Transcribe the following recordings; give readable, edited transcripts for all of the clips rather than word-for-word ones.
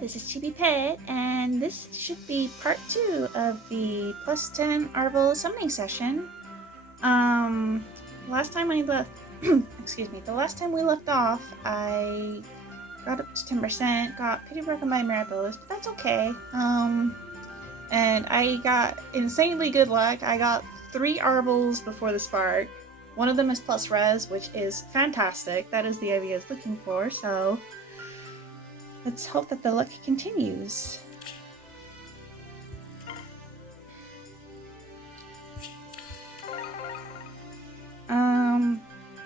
this is Chibi Pet, and this should be part 2 of the plus 10 Arval summoning session. Last time I left, excuse me, the last time we left off, I got up to 10%, got pity broken by Miraculous, but that's okay. And I got insanely good luck. I got 3 Arvals before the spark. One of them is plus res, which is fantastic. That is the IV I was looking for, so let's hope that the luck continues.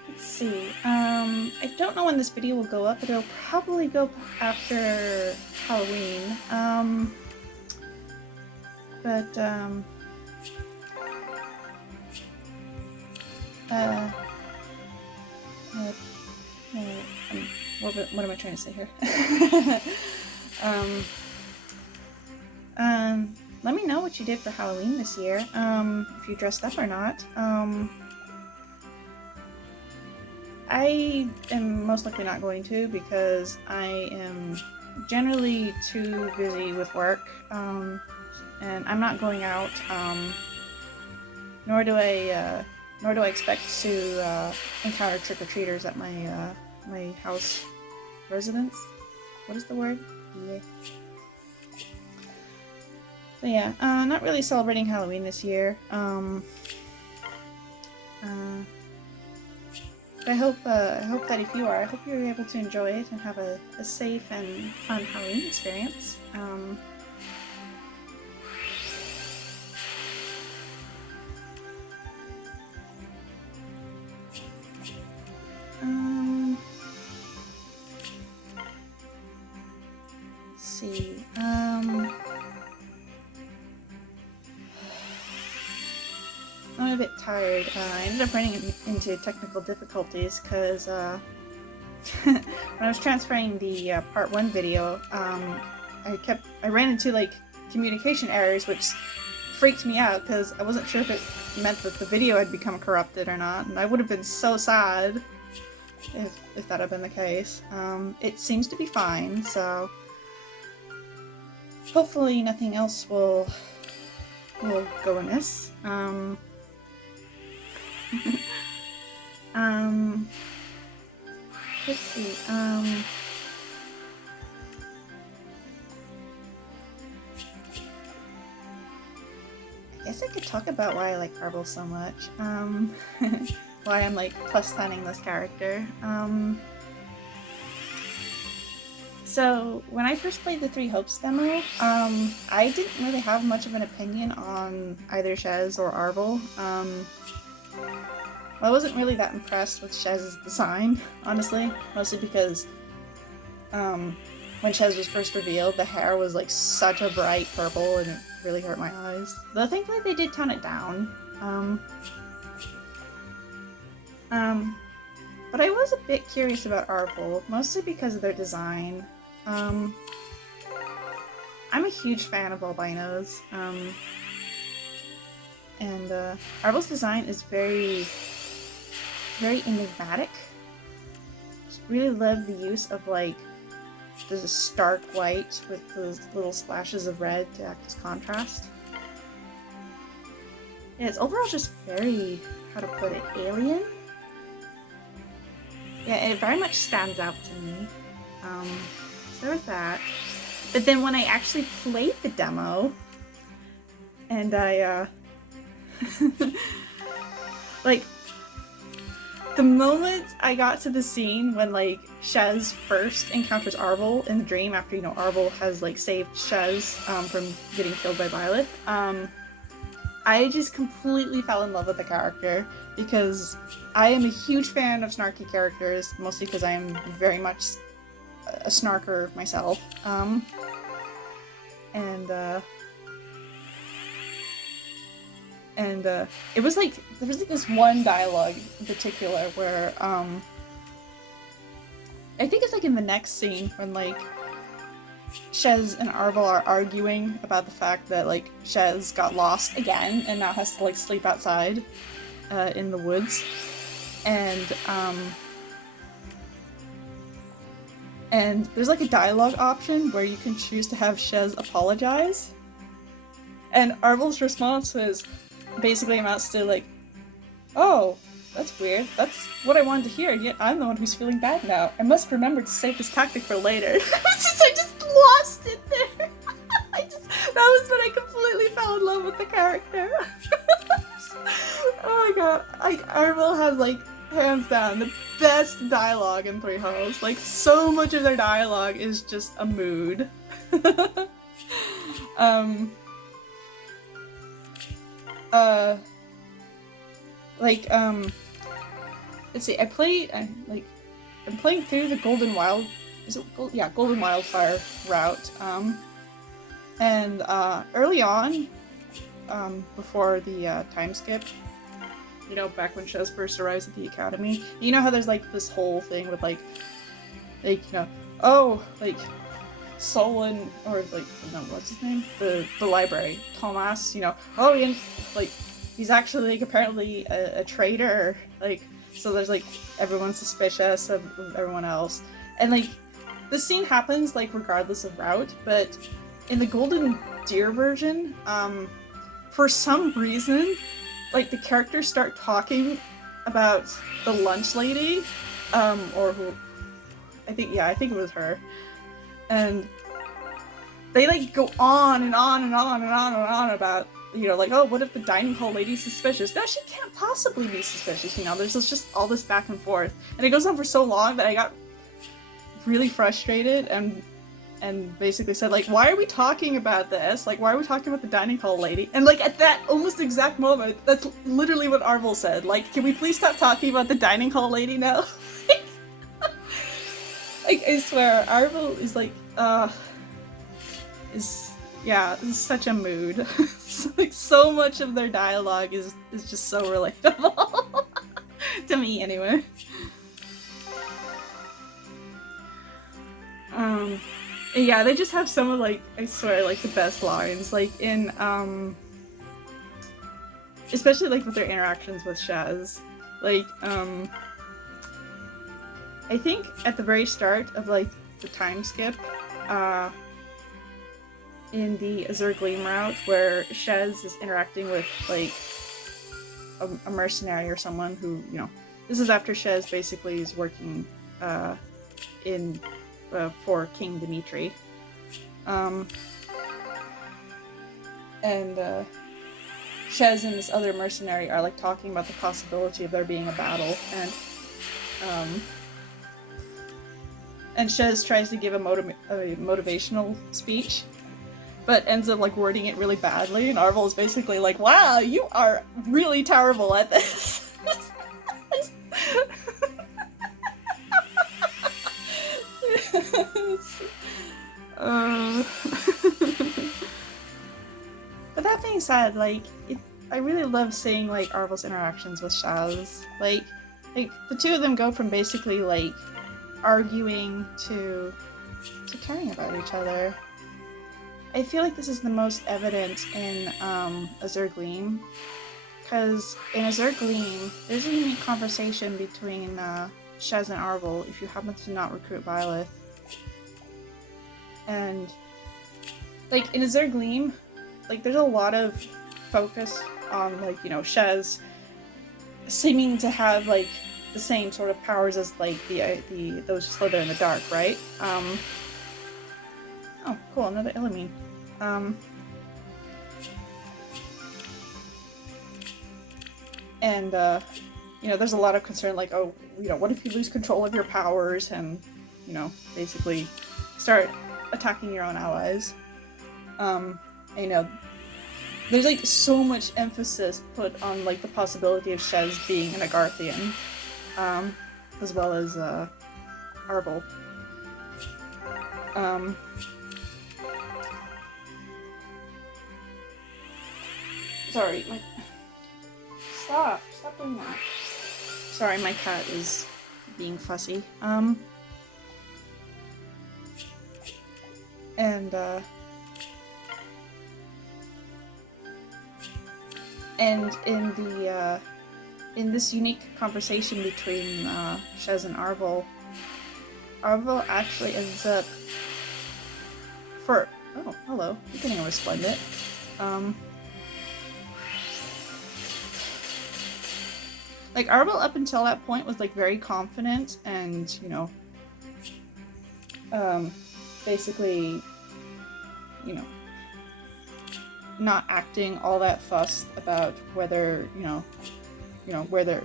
Let's see. I don't know when this video will go up, but it'll probably go after Halloween. What am I trying to say here? Let me know what you did for Halloween this year, if you dressed up or not. I am most likely not going to because I am generally too busy with work, and I'm not going out, nor do I expect to encounter trick-or-treaters at my house residence. What is the word? Yeah. So yeah, not really celebrating Halloween this year. But I hope that if you are, I hope you're able to enjoy it and have a safe and fun Halloween experience. Let's see. I'm a bit tired. I ended up running into technical difficulties because when I was transferring the part 1 video, I ran into like communication errors, which freaked me out because I wasn't sure if it meant that the video had become corrupted or not, and I would have been so sad if that had been the case. It seems to be fine, so hopefully nothing else will go amiss. Let's see, I guess I could talk about why I like Arval so much, why I'm like plus 10ing this character. So when I first played the Three Hopes demo, I didn't really have much of an opinion on either Shez or Arval. I wasn't really that impressed with Shez's design, honestly, mostly because when Shez was first revealed, the hair was like such a bright purple and it really hurt my eyes. Though thankfully they did tone it down. But I was a bit curious about Arval, mostly because of their design. I'm a huge fan of albinos, and Arval's design is very enigmatic. Just really love the use of like there's a stark white with those little splashes of red to act as contrast. Yeah, it's overall just very, how to put it, alien. Yeah, it very much stands out to me. So there's that. But then when I actually played the demo, and I, like, the moment I got to the scene when, like, Shez first encounters Arval in the dream after, you know, Arval has, like, saved Shez, from getting killed by Violet, I just completely fell in love with the character, because I am a huge fan of snarky characters, mostly because I am very much a snarker myself, and it was like, there was like this one dialogue in particular where, I think it's like in the next scene when like Shez and Arval are arguing about the fact that like Shez got lost again and now has to like sleep outside in the woods, and And there's like a dialogue option where you can choose to have Shez apologize. And Arval's response was basically amounts to like, oh, that's weird. That's what I wanted to hear, yet I'm the one who's feeling bad now. I must remember to save this tactic for later. I just lost it there. That was when I completely fell in love with the character. Oh my god. Arval has like, hands down, the best dialogue in Three Hollows. Like, so much of their dialogue is just a mood. Let's see, I'm playing through the Golden Wildfire route, and early on, before the time skip, you know, back when Shez first arrives at the academy, you know how there's like this whole thing with like, you know, oh, like, Solon, or like, no, what's his name? The library, Thomas, you know, oh, and like, he's actually like apparently a traitor, like, so there's like, everyone's suspicious of everyone else. And like, this scene happens like regardless of route, but in the Golden Deer version, for some reason, like the characters start talking about the lunch lady, or who, I think it was her. And they like go on and on and on and on and on about, you know, like, oh, what if the dining hall lady's suspicious? No, she can't possibly be suspicious, you know, there's just all this back and forth. And it goes on for so long that I got really frustrated and basically said, like, why are we talking about this? Like, why are we talking about the dining hall lady? And like, at that almost exact moment, that's literally what Arval said. Like, can we please stop talking about the dining hall lady now? Like, I swear, Arval is like, is such a mood. Like, so much of their dialogue is just so relatable. To me, anyway. Yeah, they just have some of, like, I swear, like, the best lines. Like, in, especially, like, with their interactions with Shez. Like, I think at the very start of, like, the time skip, in the Azure Gleam route, where Shez is interacting with, like, a mercenary or someone who, you know, this is after Shez basically is working, for King Dimitri. Shez and this other mercenary are, like, talking about the possibility of there being a battle, and Shez tries to give a motivational speech, but ends up, like, wording it really badly, and Arval is basically like, wow, you are really terrible at this. But that being said, like, I really love seeing, like, Arval's interactions with Shez. Like, the two of them go from basically, like, arguing to caring about each other. I feel like this is the most evident in Azure Gleam, because in Azure Gleam, there's a unique conversation between Shez and Arval if you happen to not recruit Violet. And, like, in Azure Gleam, like, there's a lot of focus on, like, you know, Shez seeming to have, like, the same sort of powers as, like, those who slither in the dark, right? Oh, cool, another Illumin. You know, there's a lot of concern, like, oh, you know, what if you lose control of your powers and, you know, basically start attacking your own allies? You know, there's, like, so much emphasis put on, like, the possibility of Shez being an Agarthian, as well as, Arval. Sorry, Stop doing that. Sorry, my cat is being fussy. And in this unique conversation between Shez and Arval, Arval actually ends up for oh hello, you're getting a resplendent. Like Arval up until that point was like very confident and you know basically you know not acting all that fussed about whether where their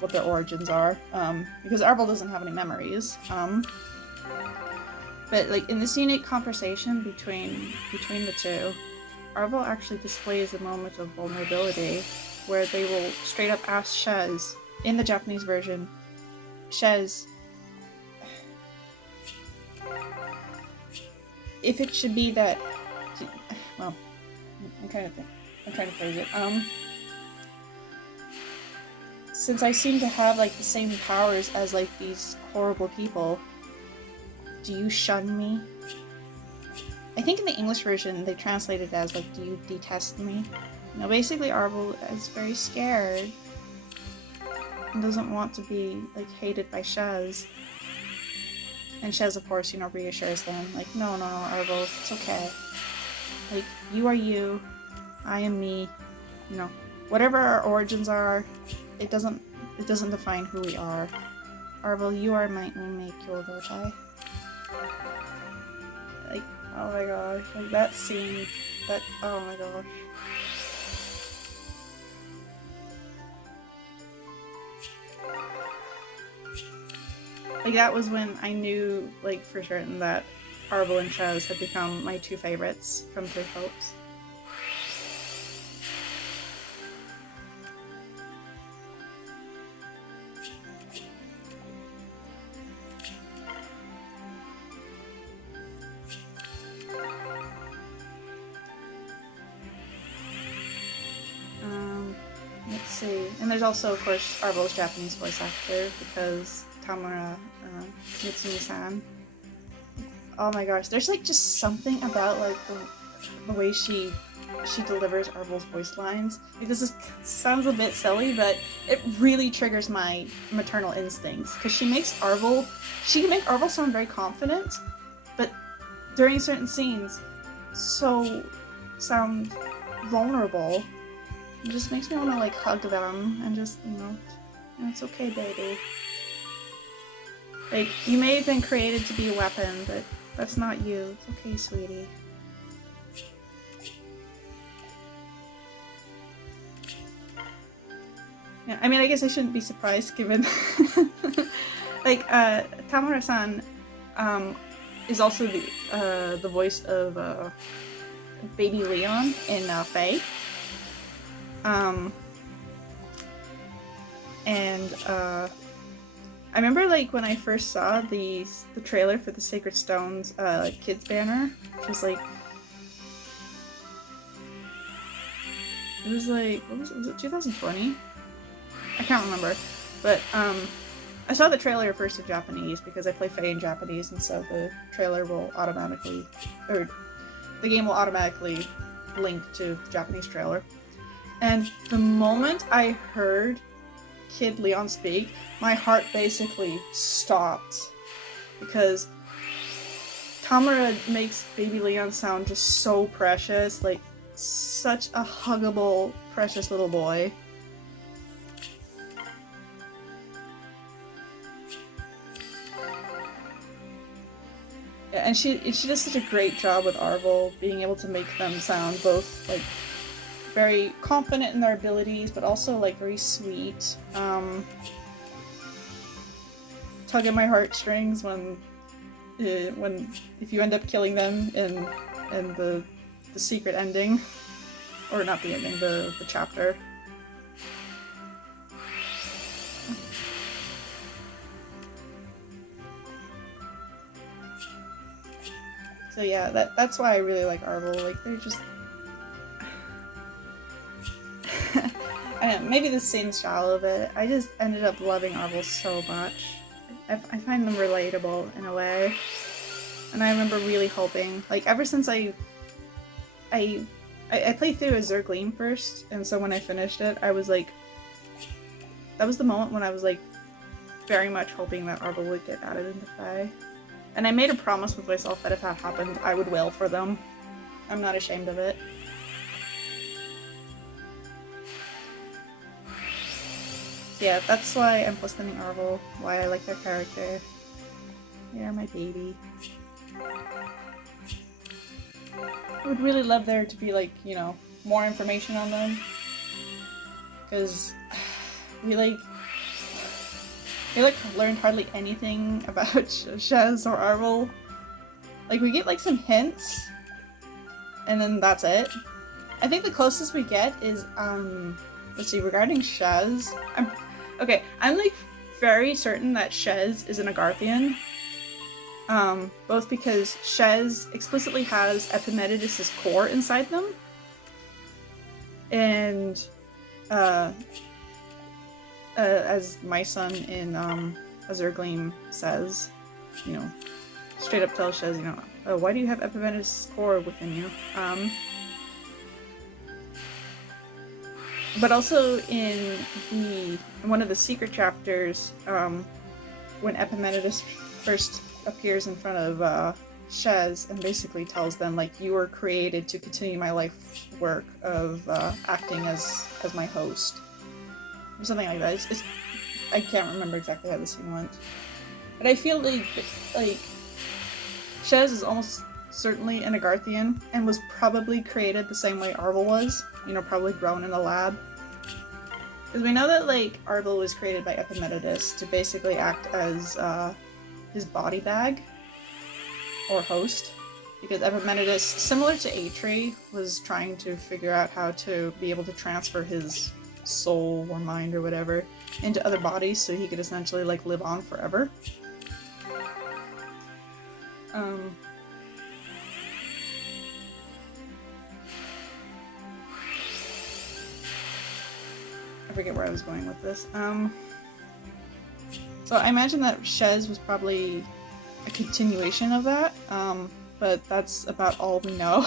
what their origins are, because Arval doesn't have any memories. But like in this unique conversation between the two, Arval actually displays a moment of vulnerability where they will straight up ask Shez in the Japanese version, Shez, if it should be that. Well, I'm trying to phrase it. Since I seem to have like the same powers as like these horrible people, do you shun me? I think in the English version they translate it as like, do you detest me? Now basically Arval is very scared and doesn't want to be like hated by Shez. And Shez of course, reassures them like, no, Arval, it's okay. Like, you are you, I am me, whatever our origins are, it doesn't define who we are. Arval, you are my only Kyodotai. Like, oh my gosh, like that scene, oh my gosh. Like, that was when I knew, like, for certain that Arval and Shez had become my two favorites from Three Hopes. Let's see. And there's also, of course, Arval's Japanese voice actor, because Tamura Mitsumi-san. Oh my gosh, there's like just something about like the way she delivers Arval's voice lines. Like, sounds a bit silly, but it really triggers my maternal instincts, because she can make Arval sound very confident, but during certain scenes sound vulnerable. It just makes me want to like hug them and just it's okay, baby. Like, you may have been created to be a weapon, but that's not you. It's okay, sweetie. Yeah, I mean, I guess I shouldn't be surprised given like Tamura-san is also the voice of Baby Leon in Faye. I remember like when I first saw the trailer for the Sacred Stones kids banner, which was like, it was like, what was it 2020? I can't remember, but I saw the trailer first in Japanese because I play Faye in Japanese, and so the trailer will automatically, or the game will automatically link to the Japanese trailer. And the moment I heard Kid Leon speak, my heart basically stopped, because Tamura makes Baby Leon sound just so precious, like such a huggable, precious little boy. Yeah, and she does such a great job with Arval, being able to make them sound both like very confident in their abilities, but also like very sweet. Tug at my heartstrings when if you end up killing them in the secret ending, or not the ending, the chapter. So yeah, that's why I really like Arval. Like, they're just I don't know, maybe the same style of it. I just ended up loving Arval so much. I find them relatable in a way. And I remember really hoping, like, ever since I played through as Zergleem first, and so when I finished it, I was like, that was the moment when I was like very much hoping that Arval would get added into Fae. And I made a promise with myself that if that happened, I would wail for them. I'm not ashamed of it. Yeah, that's why I'm listening Arval, why I like their character. They're my baby. I would really love there to be, like, you know, more information on them. Because we learned hardly anything about Shez or Arval. Like, we get, like, some hints, and then that's it. I think the closest we get is, let's see, regarding Shez, I'm, like, very certain that Shez is an Agarthian. Both because Shez explicitly has Epimetidas' core inside them, and, as my son in, Azurgleam says, you know, straight up tells Shez, you know, oh, why do you have Epimetidas' core within you? But also in one of the secret chapters, when Epimetidas first appears in front of Shez and basically tells them, like, you were created to continue my life work of acting as my host. Or something like that. I can't remember exactly how the scene went. But I feel like Shez is almost certainly an Agarthian and was probably created the same way Arval was. You know, probably grown in the lab. Because we know that, like, Arval was created by Epimetidas to basically act as his body bag or host, because Epimetidas, similar to Atri, was trying to figure out how to be able to transfer his soul or mind or whatever into other bodies so he could essentially, like, live on forever. I forget where I was going with this. So I imagine that Shez was probably a continuation of that, but that's about all we know.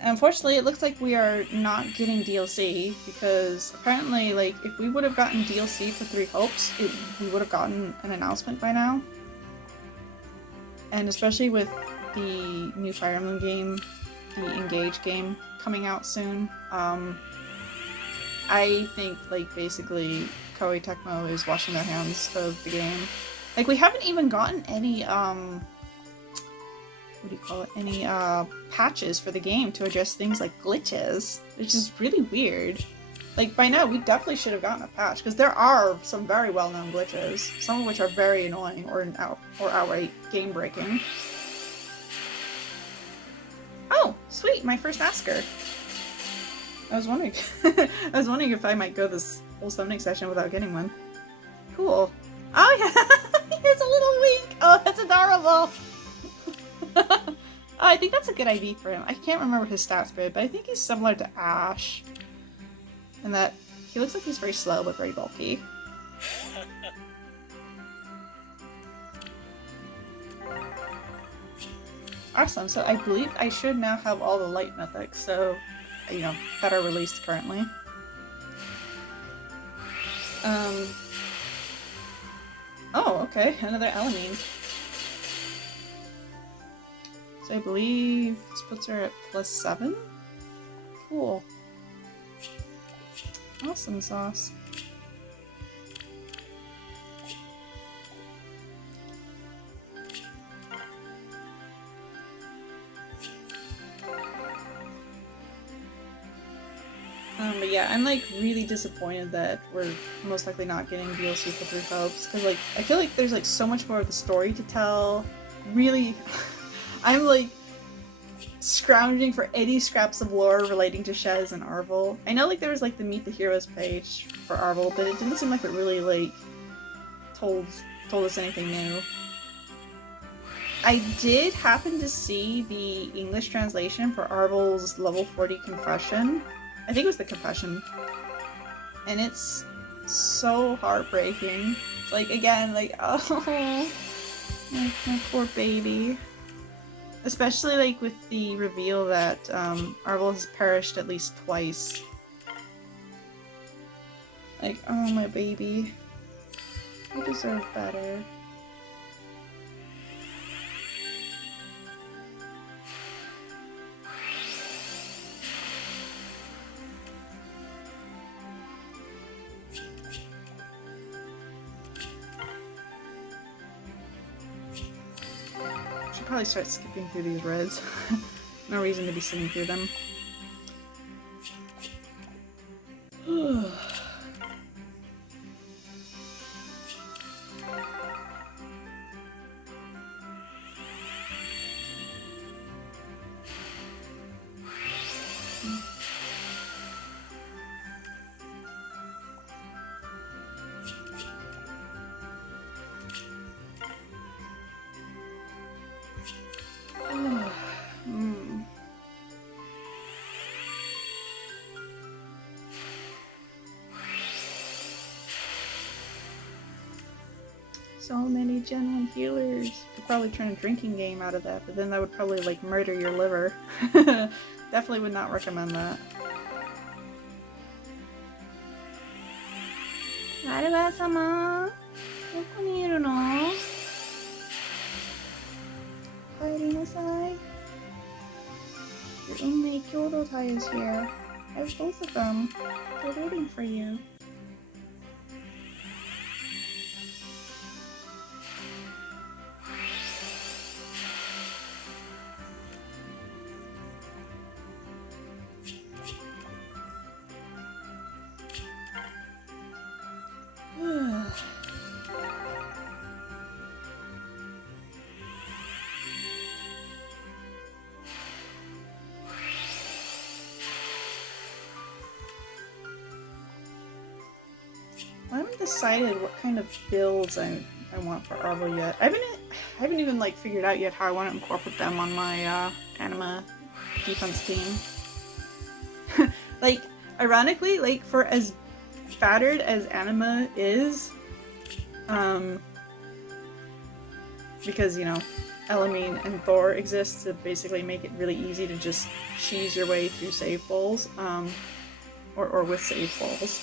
Unfortunately, it looks like we are not getting DLC, because apparently, like, if we would have gotten DLC for Three Hopes, we would have gotten an announcement by now. And especially with the new Fire Emblem game, the Engage game, coming out soon, I think, like, basically Koei Tecmo is washing their hands of the game. Like, we haven't even gotten any, what do you call it, any, patches for the game to address things like glitches, which is really weird. Like, by now, we definitely should have gotten a patch, because there are some very well-known glitches, some of which are very annoying or outright game-breaking. Oh, sweet, my first Asker. I was wondering if I might go this whole summoning session without getting one. Cool. Oh yeah, here's a little wink. Oh, that's adorable. Oh, I think that's a good ID for him. I can't remember his stats grid, but I think he's similar to Ash. And that he looks like he's very slow but very bulky. Awesome, so I believe I should now have all the light mythics, so, you know, that are released currently. Oh, okay, another Elamine. So I believe this puts her at +7? Cool. Awesome sauce. But yeah, I'm like really disappointed that we're most likely not getting DLC for Three Hopes, because like I feel like there's like so much more of the story to tell. Really, I'm like scrounging for any scraps of lore relating to Shez and Arval. I know like there was like the Meet the Heroes page for Arval, but it didn't seem like it really like told us anything new. I did happen to see the English translation for Arval's level 40 confession. I think it was the confession. And it's so heartbreaking. It's like, again, like, oh, my poor baby. Especially, like, with the reveal that Arval has perished at least twice. Like, oh, my baby. You deserve better. Should probably start skipping through these reds. No reason to be sitting through them. So many Gen 1 healers. You could probably turn a drinking game out of that, but then that would probably like murder your liver. Definitely would not recommend that. Arval-sama, どこにいるの? 帰りなさい. Your unmade Kyoto tie is here. I have both of them. They're waiting for you. I haven't decided what kind of builds I want for Arval yet. I haven't even like figured out yet how I want to incorporate them on my anima defense team. Like, ironically, like for as battered as anima is, because you know, Elamine and Thor exist to basically make it really easy to just cheese your way through save bowls, or with save bowls.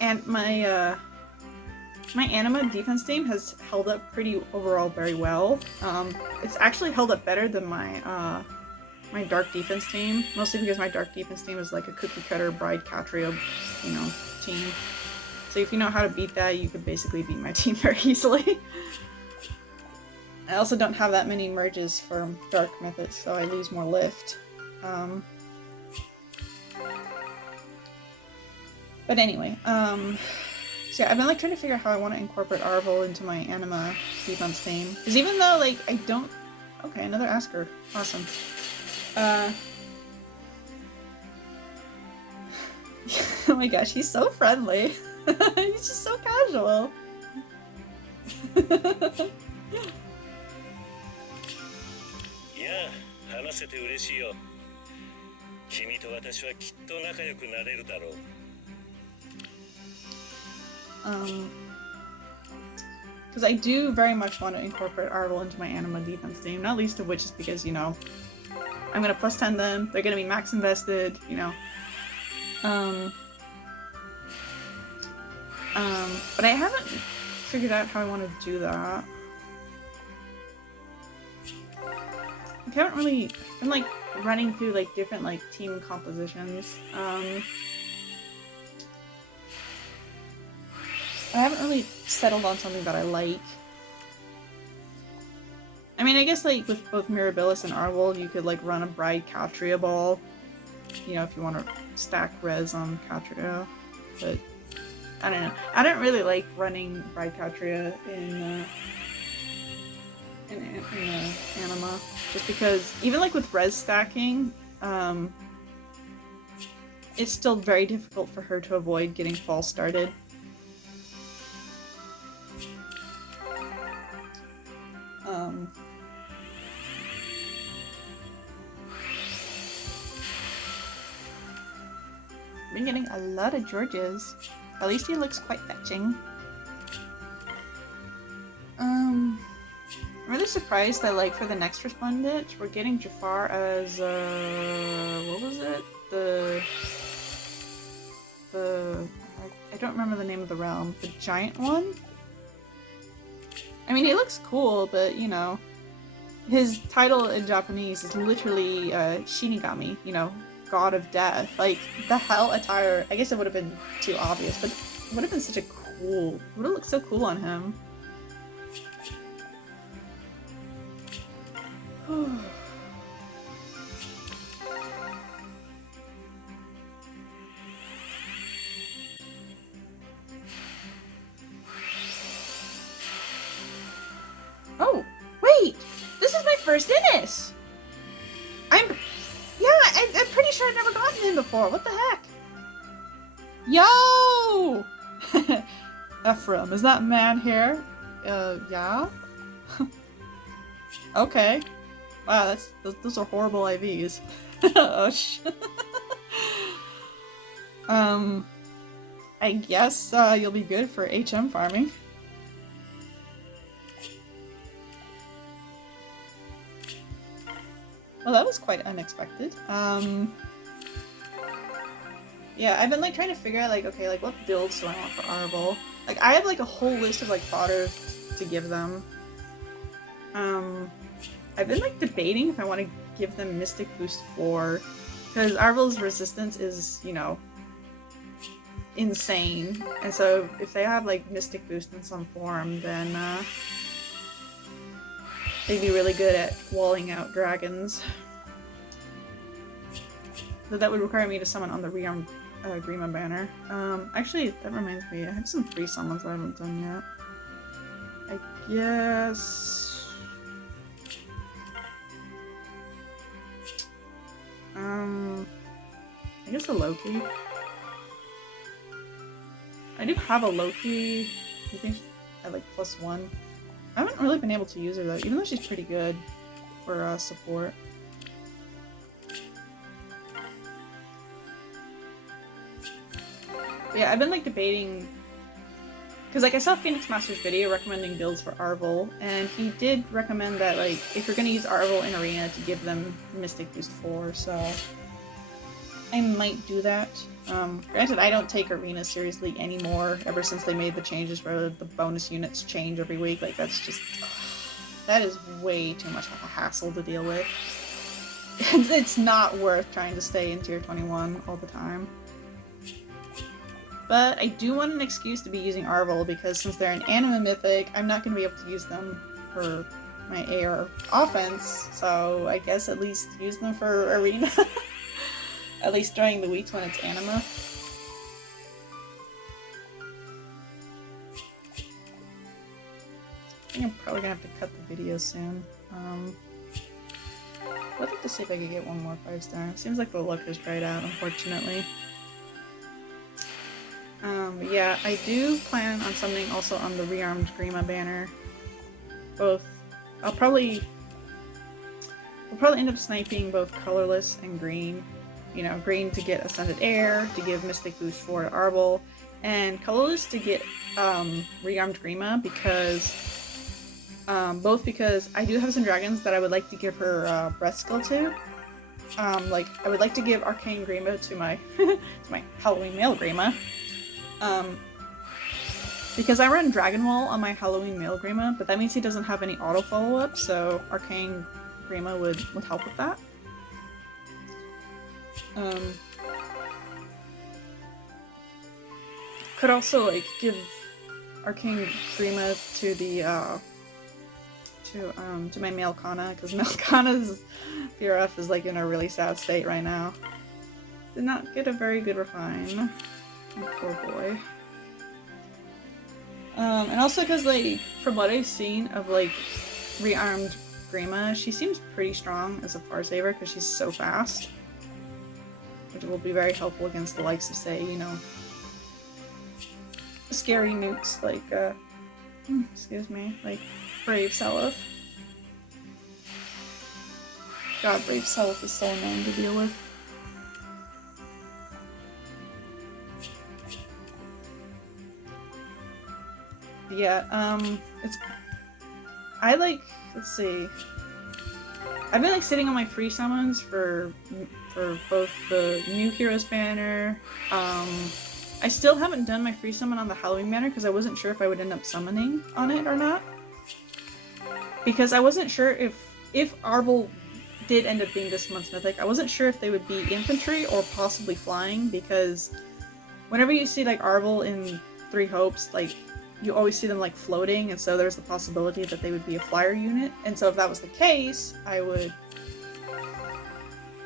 And my my anima defense team has held up pretty overall very well. It's actually held up better than my my dark defense team, mostly because my dark defense team is like a cookie cutter bride Catria, you know, team. So if you know how to beat that, you could basically beat my team very easily. I also don't have that many merges for dark mythic, so I lose more lift. But anyway, so yeah, I've been like trying to figure out how I want to incorporate Arval into my anima defense team. Because even though like I don't... Okay, another Asker. Awesome. Oh my gosh, he's so friendly. He's just so casual. いやあ、話せて嬉しいよ。君と私はきっと仲良くなれるだろう。Because I do very much want to incorporate Arval into my anima defense team, not least of which is because, you know, I'm gonna plus 10 them, they're gonna be max invested, you know. But I haven't figured out how I want to do that. I haven't really been like running through like different like team compositions. I haven't really settled on something that I like. I mean, I guess like with both Mirabilis and Arval, you could like run a Bride Catria ball, you know, if you want to stack res on Catria. But I don't know. I don't really like running Bride Catria in anima, just because even like with res stacking, it's still very difficult for her to avoid getting false started. Been getting a lot of Georges. At least he looks quite fetching. I'm really surprised that like for the next Resplendent, we're getting Jafar as what was it? I don't remember the name of the realm. The giant one? I mean, he looks cool, but you know, his title in Japanese is literally Shinigami, you know, god of death. Like, the hell attire, I guess it would have been too obvious, but it would have been such a cool, it would have looked so cool on him. Oh, wait! This is my first Innis! I'm pretty sure I've never gotten him before. What the heck? Yo! Ephraim, is that man here? Yeah? Okay. Wow, those are horrible IVs. Oh, I guess you'll be good for HM farming. Well, that was quite unexpected. Yeah, I've been like trying to figure out like, okay, like what builds do I want for Arval? Like I have like a whole list of like fodder to give them. I've been like debating if I want to give them Mystic Boost 4, because Arval's resistance is, you know, insane. And so if they have like Mystic Boost in some form, then they'd be really good at walling out dragons. So that would require me to summon on the rearmed Grima banner. Actually, that reminds me, I have some free summons I haven't done yet. I guess... I guess a Loki. I do have a Loki, I think at like +1. I haven't really been able to use her though, even though she's pretty good for support. But yeah, I've been like debating, because like I saw Phoenix Master's video recommending builds for Arval, and he did recommend that like if you're gonna use Arval in Arena to give them Mystic Boost 4, so I might do that. Granted, I don't take Arena seriously anymore ever since they made the changes where the bonus units change every week. Like that's just, that is way too much of a hassle to deal with. It's not worth trying to stay in tier 21 all the time. But I do want an excuse to be using Arval, because since they're an anima mythic, I'm not going to be able to use them for my AR offense, so I guess at least use them for Arena. At least during the weeks when it's anima. I think I'm probably gonna have to cut the video soon. I'd like to see if I could get one more 5-star. Seems like the luck is dried out, unfortunately. But yeah, I do plan on summoning also on the rearmed Grima banner. Both, I'll probably end up sniping both colorless and green. You know, green to get Ascended Air, to give Mystic Boost 4 to Arval, and colorless to get rearmed Grima, because both because I do have some dragons that I would like to give her breath skill to. Like I would like to give Arcane Grima to my to my Halloween male Grima. Because I run Dragon Wall on my Halloween male Grima, but that means he doesn't have any auto follow-up, so Arcane Grima would help with that. Could also like give Arcane Grima to the to my male Kana, because male Kana's PRF is like in a really sad state right now. Did not get a very good refine. Oh, poor boy. And also because like from what I've seen of like rearmed Grima, she seems pretty strong as a Farsaver because she's so fast. Which will be very helpful against the likes of, say, you know, scary nukes like, excuse me, like Brave Seliph. God, Brave Seliph is so annoying to deal with. Yeah, I like, let's see. I've been like sitting on my free summons for both the new Heroes banner, I still haven't done my free summon on the Halloween banner because I wasn't sure if I would end up summoning on it or not. Because I wasn't sure if Arval did end up being this month's Mythic, I wasn't sure if they would be infantry or possibly flying, because whenever you see like Arval in Three Hopes, like you always see them like floating, and so there's the possibility that they would be a flyer unit. And so if that was the case, I would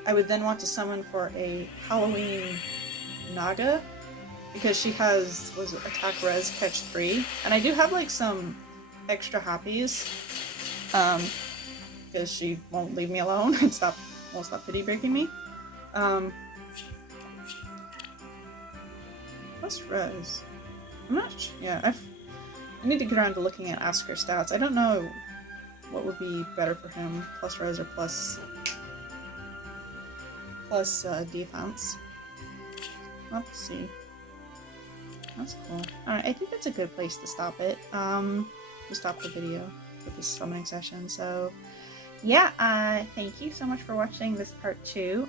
then want to summon for a Halloween Naga, because she has attack res catch 3, and I do have like some extra happies, because she won't leave me alone and won't stop pity breaking me. Plus res. I'm not sure. Yeah, I need to get around to looking at Asker stats. I don't know what would be better for him, plus res or plus defense. Let's see. That's cool. Alright, I think that's a good place to stop it. To stop the video with this summoning session. So, yeah, thank you so much for watching this part 2.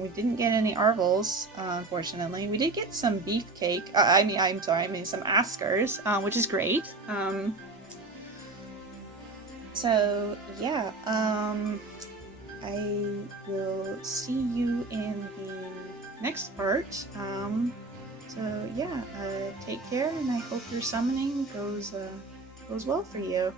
We didn't get any Arvals, unfortunately. We did get some beefcake. I mean some Askers, which is great. So, yeah, I will see you in the next part. So yeah, take care, and I hope your summoning goes well for you.